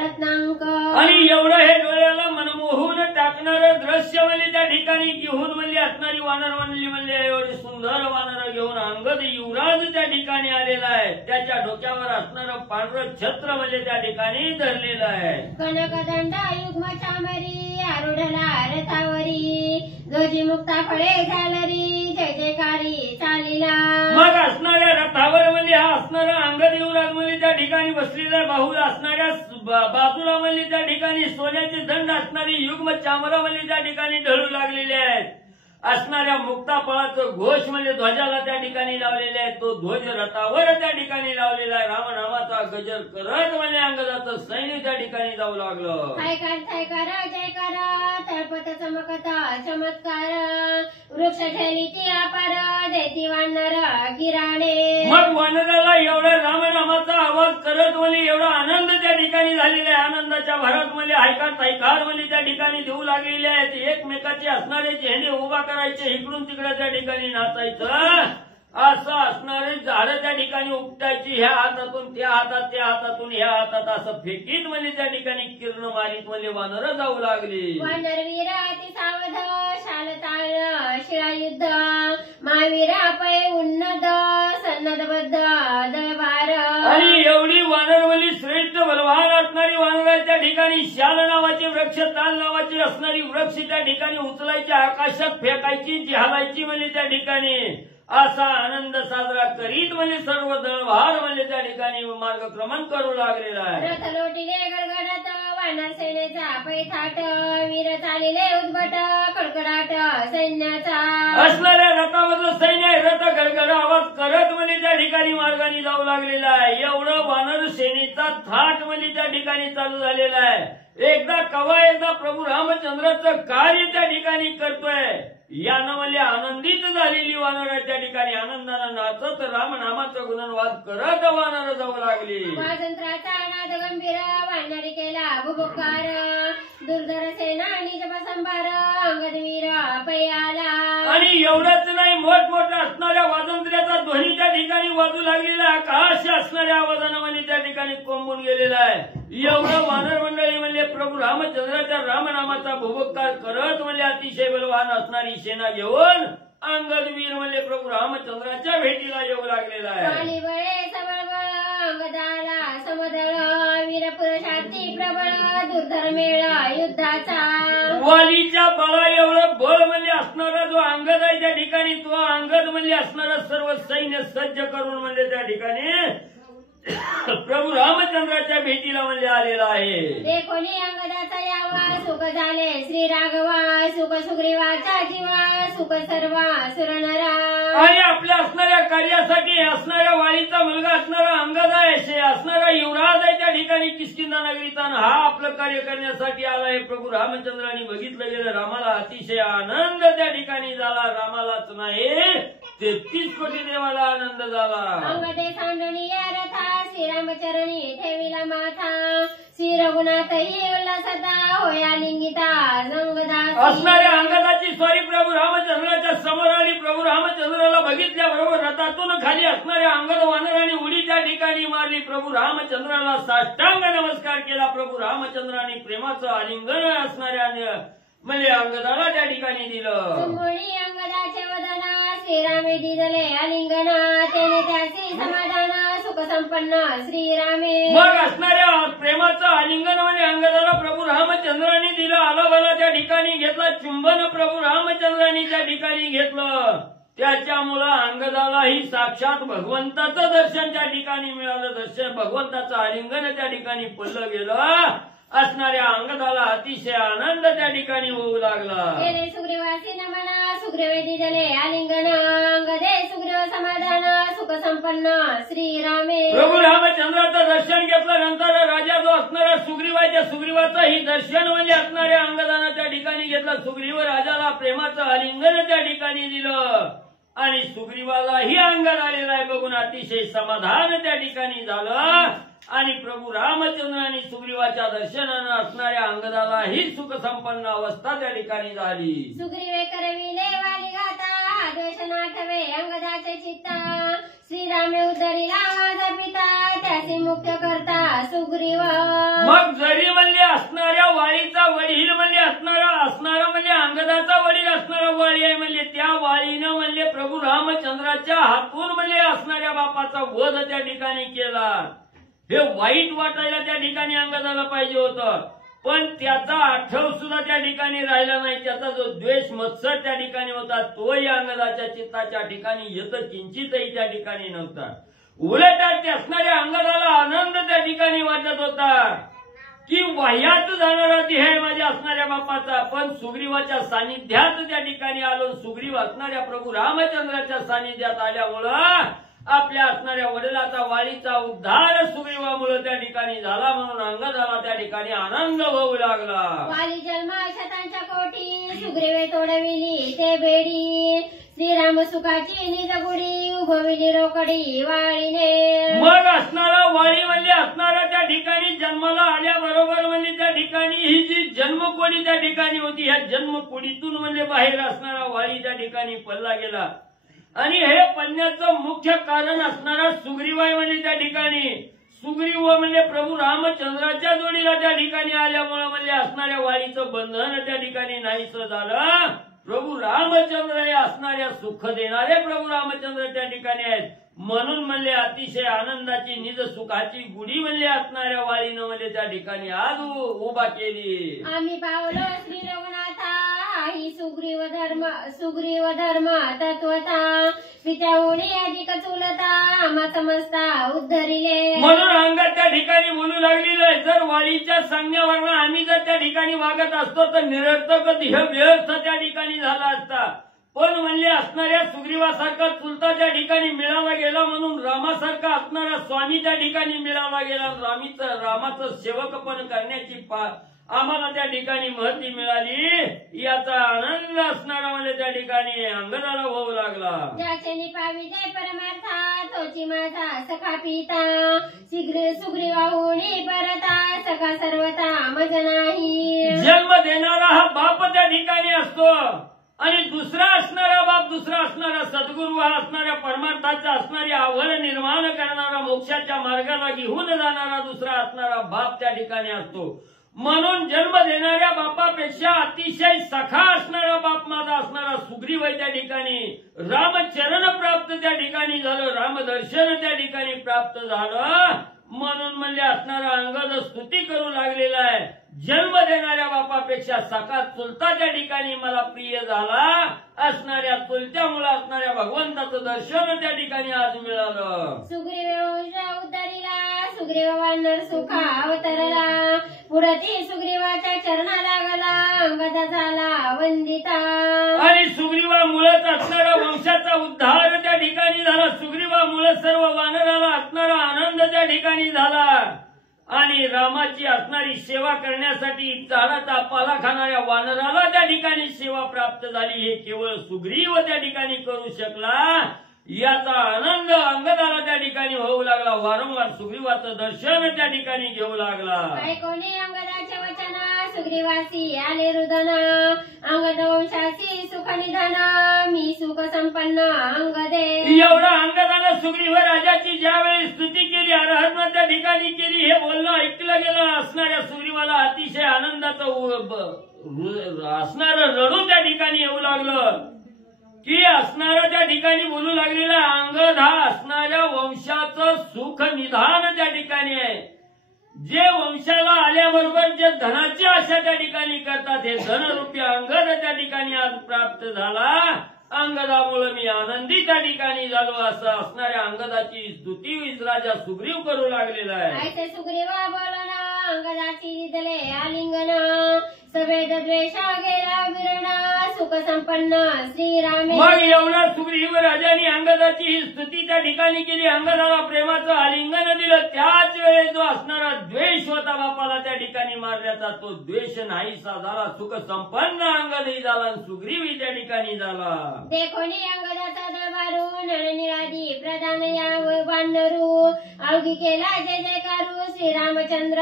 रत्नांक. आणि एवढं हे डोळ्याला मनमोहून टाकणारं दृश्य म्हणजे त्या ठिकाणी घेऊन म्हणजे असणारी वानर म्हणली म्हणजे एवढी सुंदर वानर घेऊन अंगद युवराज त्या ठिकाणी आलेला आहे. त्याच्या डोक्यावर असणारं पांढरं छत्र म्हणजे त्या ठिकाणी धरलेलं आहे. कनकदंड युग्म चामरी आरूढला रथावरी ध्वजी मुक्ता फळे झालरी जय जयकारी चालीला. मग असणाऱ्या रथावर म्हणजे हा असणारा अंगद युवराज म्हणजे त्या ठिकाणी बसलेला बाहू असणाऱ्या बाजूला म्हणजे त्या ठिकाणी सोन्याचे दंड असणारी युग्म चामरा म्हणजे त्या ठिकाणी ढळू लागलेले आहेत. असणाऱ्या मुक्ताफळाचं घोष म्हणजे ध्वजाला त्या ठिकाणी लावलेले आहे. तो ध्वज रथावर त्या ठिकाणी लावलेला आहे. रामनामाचा गजर करत म्हणजे अंगदाचं सैन्य त्या ठिकाणी जाऊ लागलं. थायकार थायकार जयकार तळपत चमकत चमत्कार वृक्ष झेलीची अपार देती वानर किराणे. मग वानराला एवढा रामनामाचा आवाज करत म्हणजे एवढा आनंद त्या ठिकाणी झालेला आहे. आनंदाच्या भरात म्हणजे हायकार थायकार म्हणजे त्या ठिकाणी देऊ लागलेले आहेत. एकमेकाचे असणारे झेंडे उभा करायचे, इकडून तिकडे त्या ठिकाणी नाचायचं. असं असणारे झाडं त्या ठिकाणी उपटायची, ह्या हातातून त्या हातात, त्या हातातून ह्या हातात असं फेकीत म्हणजे त्या ठिकाणी किरण मारीत म्हणजे वानरं जाऊ लागली. वानरवीर अति सावध शाल ताळ शिळा युद्ध महावीर पै उन्नत सन्नदबद्ध दळभार. आणि एवढी वानरवली श्रेष्ठ बलवान असणारी वानर त्या ठिकाणी शाल नावाची वृक्ष, ताल नावाची असणारी वृक्ष त्या ठिकाणी उचलायची, आकाशात फेकायची, जिहालायची म्हणजे त्या ठिकाणी असा आनंद साजरा करीत म्हणजे सर्व दळभार म्हणजे त्या ठिकाणी मार्गक्रमण करू लागलेला आहे. रथ लोटीले गडगडात वानर सेनेचा पैथाट वीर चालिले उद्भट कडकडाट सैन्याचा. असणाऱ्या रथामधलं सैन्य आहे. रथ गडगड आवाज करत म्हणजे त्या ठिकाणी मार्गाने जाऊ लागलेला आहे. एवढं वानर सेनेचा थाट म्हणजे त्या ठिकाणी चालू झालेला आहे. एकदा कवा एकदा प्रभू रामचंद्राचं कार्य त्या ठिकाणी करतोय यानं म्हणजे आनंदित झालेली वानर त्या ठिकाणी आनंदानं नाचत रामनामाचं गुणवाद करत वानर जाऊ लागली. वाजंत्राचा नाद गंभीर वानरी केला भुबुकार दुर्धर सेना निजप संभार अंगदवीर पयाला. आणि एवढंच नाही, मोठमोठ्या असणाऱ्या वाजंत्र्याचा ध्वनी त्या ठिकाणी वाजू लागलेला आहे. आकाश असणाऱ्या आवाजानं म्हणजे त्या ठिकाणी कोंबून गेलेला आहे. एवढं वानर मंडळी म्हणजे प्रभू रामचंद्राच्या रामनामाचा भुबुकार करत म्हणजे अतिशय बलवान असणारी सेना घेऊन अंगदवीर म्हणजे प्रभू रामचंद्राच्या भेटीला येऊ लागलेला आहे. बळे सबळ अंगदाला समदळ वीर पुरुषात अति प्रबळ दुर्धर्मेळ युद्धाचा वालीच्या बळा एवढं बळ म्हणजे असणारा जो अंगद आहे त्या ठिकाणी तो अंगद म्हणजे असणारा सर्व सैन्य सज्ज करून म्हणजे त्या ठिकाणी प्रभू रामचंद्राच्या भेटीला म्हणजे आलेला आहे. देखोनी अंगदाचा यावा सुख झाले श्री राघवा सुख सुग्रीवाचा जीवा सुख सर्वा सुरनरा आणि आपल्या असणाऱ्या कार्यासाठी असणाऱ्या वाळीचा मुलगा असणारा अंगद आहे असणारा युवराज आहे त्या ठिकाणी किष्किंधा नगरीत हा आपलं कार्य करण्यासाठी आला आहे. प्रभू रामचंद्रांनी बघितलं गेलं रामाला अतिशय आनंद त्या ठिकाणी झाला. रामालाच नाही 33 कोटी देवाला आनंद झाला. अंगदे सांडणी या रथा श्रीरामचरणी ठेविला माथा श्री रघुनाथही उल्हासता होया लिंगिता अंगदा असणाऱ्या अंगदाची स्वारी प्रभू रामचंद्राच्या समोर आली. प्रभू रामचंद्राला बघितल्याबरोबर रथातून खाली असणाऱ्या अंगद वानरांनी उडी त्या ठिकाणी मारली. प्रभू रामचंद्राला साष्टांग नमस्कार केला. प्रभू रामचंद्रांनी प्रेमाचं आलिंगन असणाऱ्या म्हणजे अंगदाला त्या ठिकाणी दिलं. मुळी अंगदाचे वदना श्रीरामे दिदले आलिंगना तेने त्याचे समाधान सुख संपन्न श्रीरामे मग असणाऱ्या प्रेमाचं आलिंगन म्हणजे अंगदाला प्रभू रामचंद्रांनी दिलं. आलाबाला त्या ठिकाणी घेतला. चुंबन प्रभू रामचंद्रांनी त्या ठिकाणी घेतलं. त्याच्यामुळं अंगदालाही साक्षात भगवंताचं दर्शन त्या ठिकाणी मिळालं. दर्शन भगवंताचं आलिंगन त्या ठिकाणी पडलं गेलं. असणाऱ्या अंगदाला अतिशय आनंद त्या ठिकाणी होऊ लागला. सुग्रीवासी नमना सुग्रीवे दिदले आलिंगन अंगदे सुग्रीव समाधान सुख संपन्न श्रीरामे प्रभू रामचंद्राचं दर्शन घेतल्यानंतर राजा जो असणारा सुग्रीवाच्या सुग्रीवाचंही दर्शन म्हणजे असणाऱ्या अंगदानं त्या ठिकाणी घेतलं. सुग्रीव राजाला प्रेमाचं आलिंगन त्या ठिकाणी दिलं आणि सुग्रीवालाही अंगद आलेला आहे बघून अतिशय समाधान त्या ठिकाणी झालं. आणि प्रभू रामचंद्रांनी सुग्रीवाच्या दर्शनानं असणाऱ्या अंगदालाही सुख संपन्न अवस्था त्या ठिकाणी झाली. सुग्रीवे करविले वाली गाता द्वेष नाठवे अंगदाचे चित्ता श्रीरामे उद्धरिला माझा पिता त्याचे मुख्य करता सुग्रीव मग जरी म्हणजे असणाऱ्या वाळीचा वडील म्हणजे असणारा म्हणजे अंगदाचा वडील असणारा वाळी आहे म्हणजे त्या वाळीनं म्हणजे प्रभू रामचंद्राच्या हातून म्हणजे असणाऱ्या बापाचा वध त्या ठिकाणी केला. हे वाईट वाटायला त्या ठिकाणी अंगदाला पाहिजे होतं पण त्याचा आठव सुद्धा त्या ठिकाणी राहिला नाही. त्याचा जो द्वेष मत्सर त्या ठिकाणी होता तोही अंगदाच्या चित्ताच्या ठिकाणी येत किंचितही त्या ठिकाणी नव्हता. उलट ते असणाऱ्या अंगदाला आनंद त्या ठिकाणी वाटत होता की वाह्यात जाणारा देह आहे माझ्या असणाऱ्या बापाचा. पण सुग्रीवाच्या सानिध्यात त्या ठिकाणी आलो. सुग्रीव असणाऱ्या प्रभू रामचंद्राच्या सानिध्यात आल्यामुळं आपल्या असणाऱ्या वडिलाचा वाळीचा उद्धार सुग्रीवामुळे त्या ठिकाणी झाला म्हणून अंगदाला त्या ठिकाणी आनंद होऊ लागला. वाली जन्मा शतांच्या कोटी सुग्रीवे तोडविली ते बेडी श्रीराम सुखाची निजगुडी उभविली रोकडी वाळीने. मग असणारा वाळी म्हणजे असणारा त्या ठिकाणी जन्माला आल्याबरोबर म्हणजे त्या ठिकाणी ही जी जन्मकोडी त्या ठिकाणी होती ह्या जन्मकोडीतून म्हणजे बाहेर असणारा वाळी त्या ठिकाणी पडला गेला. आणि हे पडण्याचं मुख्य कारण असणारा सुग्रीवाय म्हणजे त्या ठिकाणी सुग्रीव म्हणजे प्रभू रामचंद्राच्या जोडीला त्या ठिकाणी आल्यामुळे म्हणजे असणाऱ्या वाळीचं बंधन त्या ठिकाणी नाहीसं झालं. प्रभू रामचंद्र हे असणाऱ्या सुख देणारे प्रभू रामचंद्र त्या ठिकाणी आहेत म्हणून म्हणले अतिशय आनंदाची निज सुखाची गुढी म्हणले असणाऱ्या वाळीनं म्हणजे त्या ठिकाणी आज उभा केली. आम्ही पावलो श्री रघुनाथा ही सुग्रीव धर्म तत्वता पित्याहुनी अधिक चुलता आम्हा समजता उद्धरिले. म्हणून अंगात त्या ठिकाणी म्हणू लागलेलं आहे जर वाळीच्या सांगण्यावरनं आम्ही जर त्या ठिकाणी वागत असतो तर निरर्थक देह व्यर्थ त्या ठिकाणी झाला असता. पण म्हणजे असणाऱ्या सुग्रीवासारखा चुलता त्या ठिकाणी मिळाला गेला म्हणून रामासारखा असणारा स्वामी त्या ठिकाणी मिळाला गेला. रामाचं सेवकपण करण्याची आम्हाला त्या ठिकाणी महती मिळाली याचा आनंद असणारा म्हणजे त्या ठिकाणी अंगदाला होऊ लागला. ज्याचे निपाविजय परमार्था तोची माझा सखा पिता सुग्रीवाहुनी परता सखा सर्वता मज नाही. जन्म देणारा हा बाप त्या ठिकाणी असतो आणि दुसरा असणारा बाप दुसरा असणारा सद्गुरू हा असणाऱ्या परमार्थाचा असणारी आव्हान निर्माण करणारा मोक्षाच्या मार्गाला घेऊन जाणारा दुसरा असणारा बाप त्या ठिकाणी असतो. म्हणून जन्म देणाऱ्या बापापेक्षा अतिशय सखा असणारा बाप माझा असणारा सुग्रीव आहे त्या ठिकाणी. रामचरण प्राप्त त्या ठिकाणी झालं, रामदर्शन त्या ठिकाणी प्राप्त झालं. म्हणून म्हणजे असणारा अंगद स्तुती करू लागलेला आहे. जन्म देणाऱ्या बापापेक्षा सखा चुलता त्या ठिकाणी मला प्रिय झाला. असणाऱ्या चुलत्या मुला असणाऱ्या भगवंताचं दर्शन त्या ठिकाणी आज मिळालं. सुग्रीव वंश उतरिला, सुग्रीव वानर सुखा अवतरला. पुढती सुग्रीवाच्या चरणा लागला, अंगद झाला वंदिता. आणि सुग्रीवा मुळच असणारा वंशाचा उद्धार त्या ठिकाणी झाला. सुग्रीवा मुळे सर्व वानराला असणारा आनंद त्या ठिकाणी झाला. आणि रामाची असणारी सेवा करण्यासाठी झाडाचा पाला खाणाऱ्या वानराला त्या ठिकाणी सेवा प्राप्त झाली. हे केवळ सुग्रीव त्या ठिकाणी करू शकला. याचा आनंद अंगदाला त्या ठिकाणी होऊ लागला. वारंवार सुग्रीवाचं दर्शन त्या ठिकाणी घेऊ लागला. कोणी अंगदाचे वचन सुग्रीवासी आले रुदन. अंगद वंशासी सुख निधन, मी सुख संपन्न अंगदे. एवढा अंगदानं सुग्रीव राजाची ज्यावेळी स्तुती केली, आराधना त्या ठिकाणी केली, हे बोलणं ऐकलं गेलं. असणाऱ्या सुग्रीवाला अतिशय आनंदाचं असणारं रडू त्या ठिकाणी येऊ लागलं. की असणाऱ्या त्या ठिकाणी बोलू लागलेला अंगद हा असणाऱ्या वंशाचं सुख निधान त्या ठिकाणी आहे. जे वंशाला आल्याबरोबर जे धनाची आशा त्या ठिकाणी करतात, हे धनरूपी अंगद त्या ठिकाणी आज प्राप्त झाला. अंगदामुळे मी आनंदी त्या ठिकाणी झालो. असं असणाऱ्या अंगदाची स्तुती राजा सुग्रीव करू लागलेला आहे. ऐसे सुग्रीवा बोलना, अंगदाची दिले आलिंगन. सवेद द्वेषा गेला विरणा, सुख संपन्न श्रीरामे. मग एवढा सुग्रीव राजाने अंगदाची ही स्तुती त्या ठिकाणी केली. अंगदाला प्रेमाचं आलिंगन दिलं. त्याच वेळेस जो असणारा द्वेष होता बापाला त्या ठिकाणी मारल्याचा, तो द्वेष नाहीसा झाला. सुख संपन्न अंगदही झाला, सुग्रीवही त्या ठिकाणी झाला. देखोनी अंगदाचा दरबारू, नरनिरादी प्रधान या वानरू. अवघी केला जय जयकारू, श्रीरामचंद्र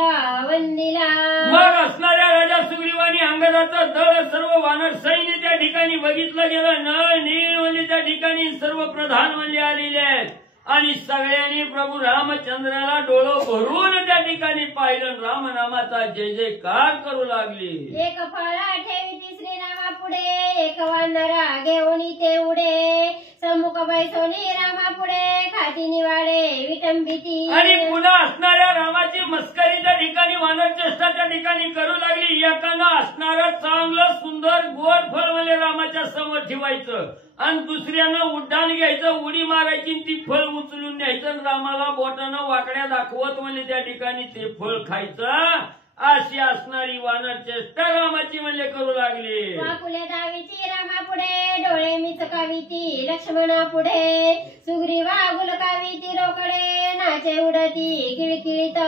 वंदिला. मग असणाऱ्या राजा सुग्रीवानी अंगदाचं दळ सर्व वानर सैन्य त्या ठिकाणी बघितलं गेलं. नळ नीळ म्हणजे त्या ठिकाणी सर्व प्रधान म्हणजे आलेले आहेत. आणि सगळ्यांनी प्रभू रामचंद्राला डोळं भरून त्या ठिकाणी पाहिलं. रामनामाचा जय जयकार करू लागले. एक फळ ठेवी श्रीरामा पुढे, एक वानरा घेऊन ते उडे. सम्मुख बैसोनी रामा पुढे, खाती निवाडे विटंबिती. आणि पुन्हा असणाऱ्या रामाची मस्करी त्या ठिकाणी वानर चेष्टा त्या ठिकाणी करू लागली. एकानं असणारं चांगलं सुंदर गोड फळ म्हणजे रामाच्या समोर ठेवायचं आणि दुसऱ्यानं उड्डाण घ्यायचं, उडी मारायची, ती फळ उचलून न्यायचं. रामाला बोटानं वाकड्या दाखवत म्हणजे त्या ठिकाणी ते फळ खायचं. अशी असणारी वानर चेष्टा रामाची म्हणजे करू लागली. वाकुल्या दावीची रामा पुढे, डोळे मिचकावीती लक्ष्मणा पुढे. सुग्रीवा गुलकावीती रोकडे, नाचे उडती किळकिळीत.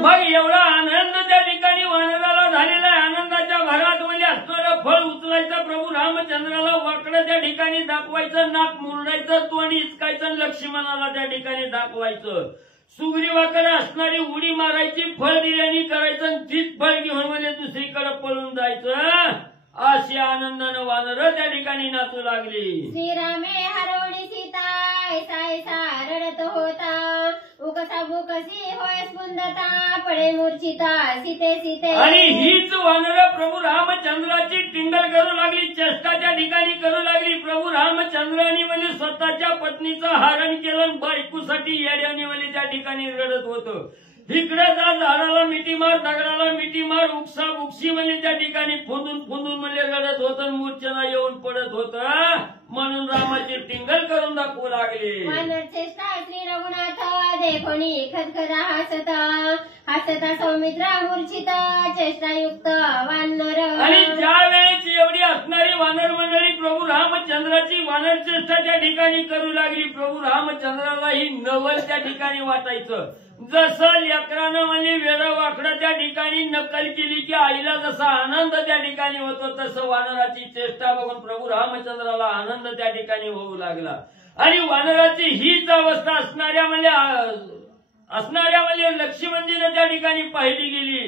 मग एवढा आनंद त्या ठिकाणी वानराला झालेला आहे. आनंदाच्या भरात म्हणजे असणारं फळ उचलायचं, प्रभू रामचंद्राला वाकडं त्या ठिकाणी दाखवायचं, नाक मुरडायचं, तोंड इचकायचं, लक्ष्मणाला त्या ठिकाणी दाखवायचं. सुग्रीवाकडे असणारी उडी मारायची, फळ दिल्याने करायचं, तीच फळ घेऊन म्हणजे दुसरीकडे पळून जायचं. अशी आनंदानं वानर त्या ठिकाणी नाचू लागली. श्रीरामे हरवणी सीता, ऐसा ऐसा रडत होता. उकसा बुकसी होय स्पुंदता, पडे मूर्छिता सीते सीते. आणि हीच वानर प्रभू रामचंद्राची टिंगल करू लागली, चेष्टा त्या ठिकाणी करू लागली. प्रभू रामचंद्राने म्हणजे स्वतःच्या पत्नीचं हरण केलं, बायकोसाठी येड्याने म्हणजे त्या ठिकाणी रडत होतं. इकडे जा, झाडाला मिठी मार, दगडाला मिठी मार, उपसा बुक्सी म्हणजे त्या ठिकाणी फुंदून फुंदून म्हणजे रडत होतं, मूर्छना येऊन पडत होतं. म्हणून रामाची टिंगल करून दाखवू लागले. वानर चेष्टा श्री रघुनाथ, देखोनी खदखदा हसता. हसता सौमित्रा मूर्छित, चेष्टायुक्त वानर. आणि ज्या वेळेस एवढी असणारी वानर मंडळी प्रभू रामचंद्राची वानर चेष्टा त्या ठिकाणी करू लागली. प्रभू रामचंद्राला ही नवल त्या ठिकाणी वाटायचं. जसं लेकरानं म्हणजे वेडं वाकडं त्या ठिकाणी नक्कल केली की आईला जसा आनंद त्या ठिकाणी होतो, तसं वानराची चेष्टा बघून प्रभू रामचंद्राला आनंद त्या ठिकाणी होऊ लागला. आणि वानराची हीच अवस्था असणाऱ्या म्हणजे लक्ष्मणजीने त्या ठिकाणी पाहिली गेली.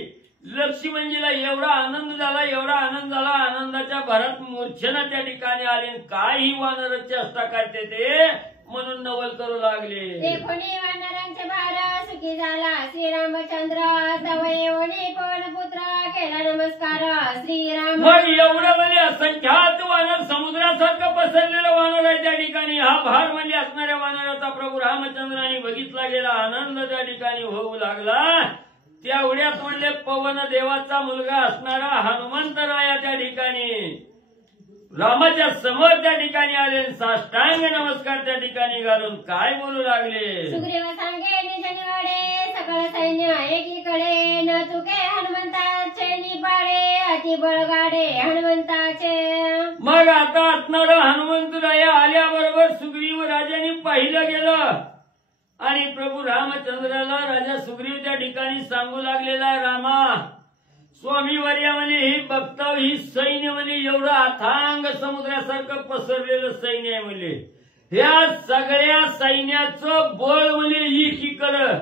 लक्ष्मणजीला एवढा आनंद झाला, एवढा आनंद झाला, आनंदाच्या भरात मूर्छना त्या ठिकाणी आली. काय ही वानर चेष्टा करते ते म्हणून नवल करू लागले. देखोनी वानरांचे भार सुखी झाला श्रीरामचंद्र तवये वणी पवन पुत्र केला नमस्कार श्रीराम. मग एवढं म्हणजे असंख्यात वानर समुद्रासारखं पसरलेलं वानर आहे त्या ठिकाणी. हा भार म्हणजे असणाऱ्या वानराचा प्रभू रामचंद्रांनी बघितला गेला. आनंद त्या ठिकाणी होऊ लागला. तेवढ्यात म्हणले पवन देवाचा मुलगा असणारा हनुमंतराया त्या ठिकाणी रामाच्या समोर त्या ठिकाणी आले. साष्टांग नमस्कार त्या ठिकाणी घालून काय बोलू लागले. सुग्रीव सांगे निज निवाडे सकळ सैन्य एकीकडे न चुके हनुमंताचे निपाडे अति बळगाडे हनुमंताचे. मग आता असणारा हनुमंतराया आल्याबरोबर सुग्रीव राजाने पाहिलं गेलं आणि प्रभू रामचंद्राला राजा सुग्रीव त्या ठिकाणी सांगू लागलेला, रामा स्वामी वर्या म्हणे ही बघताव ही सैन्य म्हणे एवढं अथांग समुद्रासारखं पसरलेलं सैन्य आहे म्हणे. ह्या सगळ्या सैन्याचं बळ म्हणे एकीकडं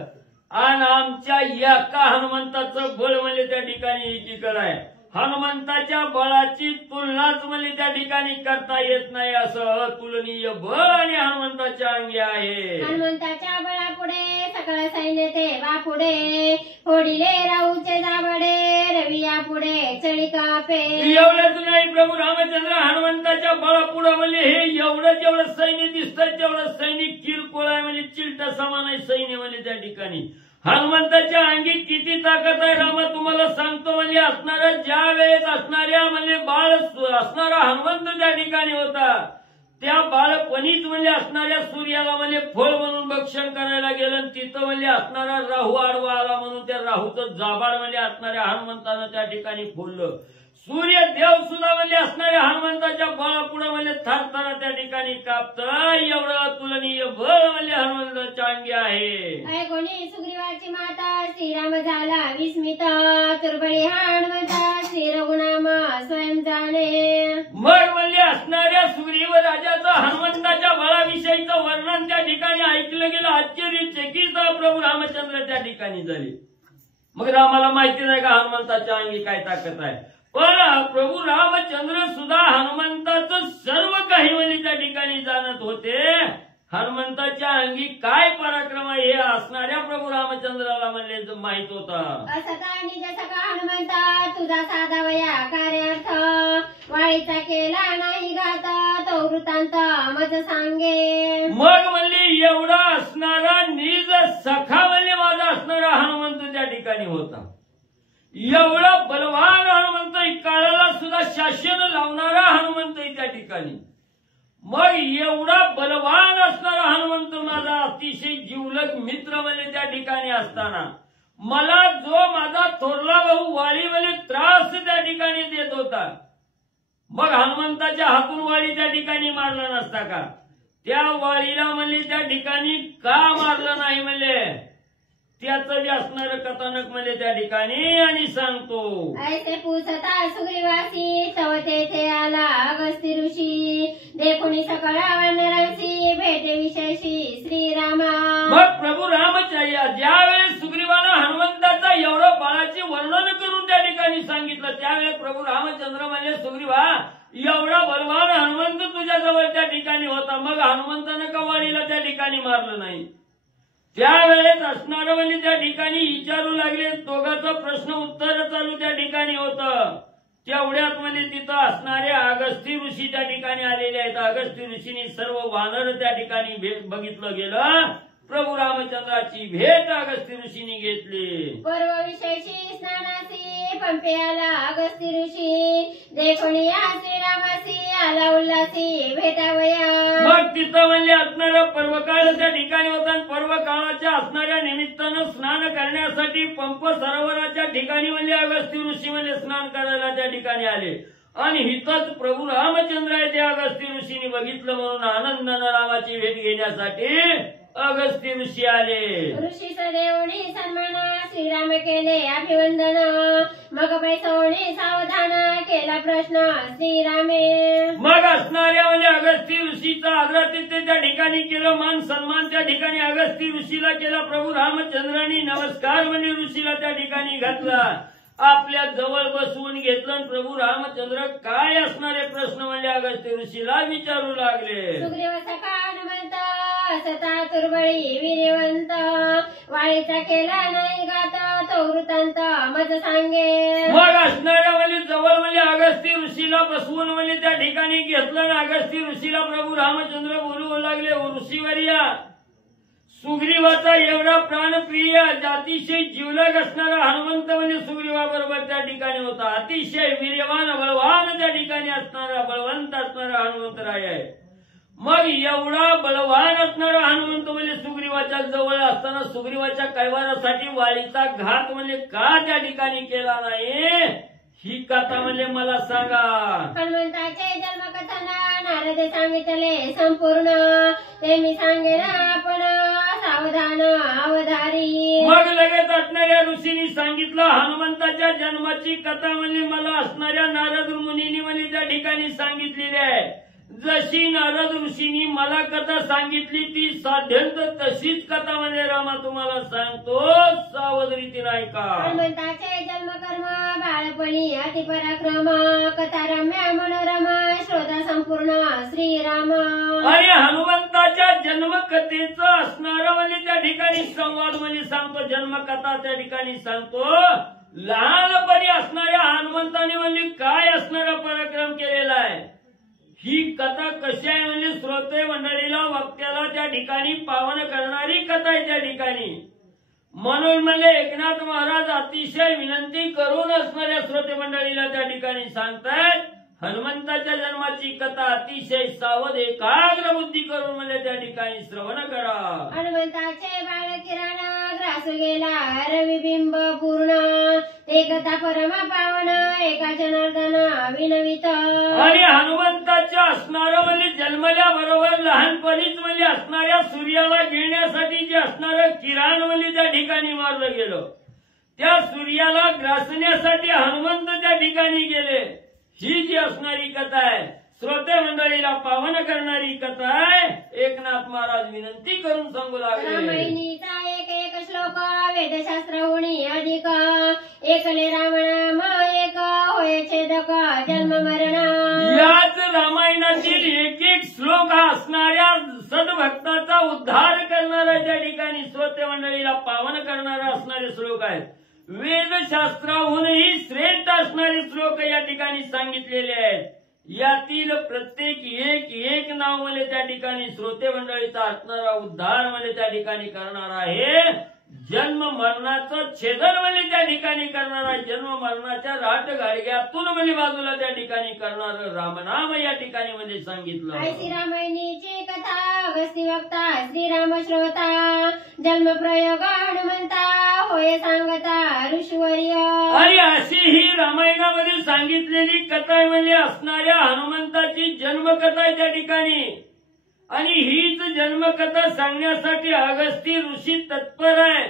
आणि आमच्या एका हनुमंताचं बळ म्हणजे त्या ठिकाणी एकीकडं आहे. हनुमंताच्या बळाची तुलनाच म्हणजे त्या ठिकाणी करता येत नाही. असं अतुलनीय बळ आणि हनुमंताच्या अंगी आहे. हनुमंताच्या बळापुढे सकळ सैन्य ते बापुढे फोडिले राऊचे जाबडे रविया पुढे चळी कापे. एवढंच नाही प्रभू रामचंद्र हनुमंताच्या बळापुढे म्हणजे हे एवढं जेवढं सैन्य दिसतं तेवढं सैनिक किरकोळ आहे म्हणजे चिलटा समान आहे सैन्य म्हणजे त्या ठिकाणी. हनुमंताच्या अंगी किती ताकद आहे रामा तुम्हाला सांगतो. म्हणजे असणारा ज्या वेळेस असणाऱ्या म्हणजे बाळ असणारा हनुमंत त्या ठिकाणी होता त्या बाळपणीच म्हणजे असणाऱ्या सूर्याला म्हणजे फळ म्हणून भक्षण करायला गेलं. तिथं म्हणजे असणारा राहू आडवा आला म्हणून त्या राहूचं जाबाड म्हणजे असणाऱ्या हनुमंतानं त्या ठिकाणी फोडलं. सूर्य देव सुद्धा म्हणजे असणाऱ्या हनुमंताच्या बळापुढे म्हणजे थरथरा त्या ठिकाणी कापत. एवढं अतुलनीय बळ म्हणजे हनुमंताच्या अंगी आहे. कोणी सुग्रीवाची माता श्रीराम झाला विस्मित तुर्बळी हनुमंता श्री रघुनाम स्वयं जाणे. मग म्हणजे असणाऱ्या सुग्रीव राजाचं हनुमंताच्या बळाविषयीचं वर्णन त्या ठिकाणी ऐकलं गेलं. आश्चर्यचकित प्रभू रामचंद्र त्या ठिकाणी झाले. मग रामाला माहिती नाही का हनुमंताच्या अंगी काय ताकद आहे. पण प्रभू रामचंद्र सुद्धा हनुमंताचं सर्व काही म्हणजे त्या ठिकाणी जाणत होते. हनुमंताच्या अंगी काय पराक्रम आहे हे असणाऱ्या प्रभू रामचंद्राला म्हणले माहित होतं. असता निज सखा हनुमंता तुझा साधा वया कार्यार्थ वाईचा केला नाही घात तो वृत्तांत मज सांगे. मग म्हणले एवढा असणारा निज सखा म्हणजे माझा असणारा हनुमंत त्या ठिकाणी होता. एवढा बलवान हनुमंत काळाला सुद्धा शासन लावणारा हनुमंत त्या ठिकाणी. मग एवढा बलवान असणारा हनुमंत माझा अतिशय जिवलग मित्र म्हणजे त्या ठिकाणी असताना मला जो माझा थोरला भाऊ वाळीमध्ये त्रास त्या ठिकाणी देत होता. मग हनुमंताच्या हातून वाळी त्या ठिकाणी मारला नसता का. त्या वाळीला म्हणजे त्या ठिकाणी का मारलं नाही म्हणजे त्याचं जे असणारं कथानक म्हणजे त्या ठिकाणी आणि सांगतो. ऐसे पूछता सुग्रीवासी तव तेथे आला अगस्ती ऋषी देखुनी सकळा वानरांशी भेटे विशेषी श्रीरामा. मग प्रभू रामचंद्र ज्यावेळेस सुग्रीवानं हनुमंताचा एवढं बाळाचे वर्णन करून त्या ठिकाणी सांगितलं त्यावेळेस प्रभू रामचंद्र म्हणजे सुग्रीवा एवढा बलवान हनुमंत तुझ्या जवळ त्या ठिकाणी होता. मग हनुमंतानं का वाळीला त्या ठिकाणी मारलं नाही. त्यावेळेस असणारं म्हणजे त्या ठिकाणी विचारू लागले. दोघांचं प्रश्न उत्तर चालू त्या ठिकाणी होतं. तेवढ्यात म्हणजे तिथं असणारे अगस्ती ऋषी त्या ठिकाणी आलेले आहेत. अगस्ती ऋषींनी सर्व वानर त्या ठिकाणी बघितलं गेलं. प्रभू रामचंद्राची भेट अगस्ती ऋषींनी घेतली. पर्व विशेषी स्नानासी पंपे आला अगस्ती ऋषी देखुनी या श्रीरामासी आला उल्हासी भेटावया. मग तिथं म्हणजे असणारं पर्वकाळ त्या ठिकाणी होता. पर्व काळाच्या असणाऱ्या निमित्तानं स्नान करण्यासाठी पंप सरोवराच्या ठिकाणी म्हणजे अगस्ती ऋषी म्हणजे स्नान करायला त्या ठिकाणी आले. आणि हिथंच प्रभू रामचंद्र आहे ते अगस्ती ऋषींनी बघितलं म्हणून आनंदानं रामाची भेट घेण्यासाठी अगस्ती ऋषी आले. ऋषी सदेवणी सन्माना श्रीराम केले अभिवंदन मग पैसवणी सावधान केला प्रश्न श्रीरामे. मग असणाऱ्या म्हणजे अगस्ती ऋषीचा आदरातिथ्य त्या ठिकाणी केलं. मान सन्मान त्या ठिकाणी अगस्ती ऋषीला केला. प्रभू रामचंद्रांनी नमस्कार म्हणजे ऋषीला त्या ठिकाणी घातला. आपल्या जवळ बसवून घेतलं. प्रभू रामचंद्र काय असणारे प्रश्न म्हणजे अगस्ती ऋषीला विचारू लागले. सुग्रीव सखा हनुमंत असता तुर्बळी वीरवंत वाळीचा केला नाही गात तो वृत्तांत मज सांगे. मग असणाऱ्या म्हणजे जवळ म्हणजे अगस्ती ऋषीला बसवून म्हणजे त्या ठिकाणी घेतलं आणि अगस्ती ऋषीला प्रभू रामचंद्र बोलू लागले, ऋषीवर्या सुग्रीवाचा एवढा प्राणप्रिय अतिशय जीवलग असणारा हनुमंत म्हणजे सुग्रीवाबरोबर त्या ठिकाणी होता. अतिशय वीर्यवान बलवान त्या ठिकाणी असणारा बळवंत असणारा हनुमंतराय आहे. मग एवढा बलवान असणारा हनुमंत म्हणजे सुग्रीवाच्या जवळ असताना सुग्रीवाच्या कैवारासाठी वाळीचा घात म्हणजे का त्या ठिकाणी केला नाही, ही कथा म्हणजे मला सांगा. हनुमंताचे जन्मकथन नारद सांगितले संपूर्ण, ते मी सांगेन आपण सावधान अवधारी. मग लगेच असणाऱ्या ऋषींनी सांगितलं हनुमंताच्या जन्माची कथा म्हणजे मला असणाऱ्या नारद मुनींनी म्हणजे त्या ठिकाणी सांगितलेली आहे. जशी नारद ऋषींनी मला कथा सांगितली ती साध्यंत तशीच कथा म्हणजे रामा तुम्हाला सांगतो, सावध रीतीने ऐका. हनुमंताचे जन्मकर्म बाळपणी अतिपराक्रम, कथा रम्य मनोरम श्रोता संपूर्ण श्रीराम. आणि हनुमंताच्या जन्मकथेचं असणारं म्हणजे त्या ठिकाणी संवाद म्हणजे सांगतो, जन्मकथा त्या ठिकाणी सांगतो. लहानपणी असणाऱ्या हनुमंताने म्हणजे काय असणारा पराक्रम केलेला आहे, ही कथा कशी आहे म्हणजे श्रोते मंडळीला वक्त्याला त्या ठिकाणी पावन करणारी कथा आहे त्या ठिकाणी. म्हणून म्हणजे एकनाथ महाराज अतिशय विनंती करून असणाऱ्या श्रोते मंडळीला त्या ठिकाणी सांगतायत हनुमंताच्या जन्माची कथा अतिशय सावध एकाग्र बुद्धी करून म्हणजे त्या ठिकाणी श्रवण करा. हनुमंताचे बाळ किरण ग्रासू गेला रविबिंब पूर्ण, ते कथा परम पावन एका जनार्दन विनवित. आणि हनुमंताच्या असणारं म्हणजे जन्मल्याबरोबर लहानपणीच म्हणजे असणाऱ्या सूर्याला गिळण्यासाठी जे असणारं किरण म्हणजे त्या ठिकाणी मारलं गेलं, त्या सूर्याला ग्रासण्यासाठी हनुमंत त्या ठिकाणी गेले. ही जी असणारी कथा आहे श्रोते मंडळीला पावन करणारी कथा आहे. एकनाथ महाराज विनंती करून सांगू लागले, रामायणीचा एक एक श्लोक वेदशास्त्रहुनी अधिक, एकले रामनाम एक होय छेदक जन्म मरण. याच रामायणातील एक एक श्लोक हा असणाऱ्या सद्भक्ताचा उद्धार करणारा त्या ठिकाणी श्रोते मंडळीला पावन करणारा असणारे श्लोक आहेत. वेदशास्त्राहूनही श्रेष्ठ असणारे श्लोक या ठिकाणी सांगितलेले आहेत. यातील प्रत्येक एक एक नाव म्हणजे त्या ठिकाणी श्रोते मंडळीचा असणारा उद्धार म्हणजे त्या ठिकाणी करणार आहे. जन्म मरणाचं छेदन म्हणजे त्या ठिकाणी करणारा, जन्म मरणाच्या राट गाडग्यातून म्हणजे बाजूला त्या ठिकाणी करणार रामनाम या ठिकाणी म्हणजे सांगितलं. ऐसी रामायणीची कथा अगस्ती वक्ता श्रीराम श्रोता, जन्म प्रयोग हनुमंता होय सांगता ऋषीवर्य. आणि अशी ही रामायणामध्ये सांगितलेली कथा आहे म्हणजे असणाऱ्या हनुमंताची जन्मकथा आहे त्या ठिकाणी. आणि हीच जन्मकथा सांगण्यासाठी अगस्ती ऋषी तत्पर आहे.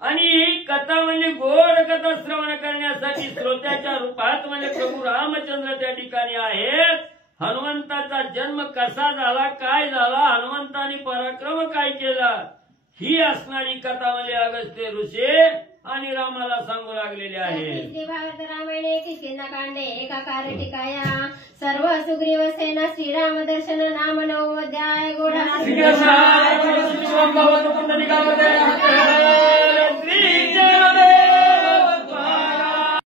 आणि ही कथा म्हणजे गोड कथा श्रवण करण्यासाठी श्रोत्याच्या रूपात म्हणजे प्रभू रामचंद्र त्या ठिकाणी आहेत. हनुमंताचा जन्म कसा झाला, काय झाला, हनुमंताने पराक्रम काय केला, ही असणारी कथा म्हणजे अगस्त्य ऋषी आणि रामाला सांगू लागलेले आहे. श्री भारत रामायणे किष्किंधाकांडे एकाकार टीकाया सर्व सुग्रीव सेना श्रीराम दर्शन नाम नवोध्याय. गोढा श्री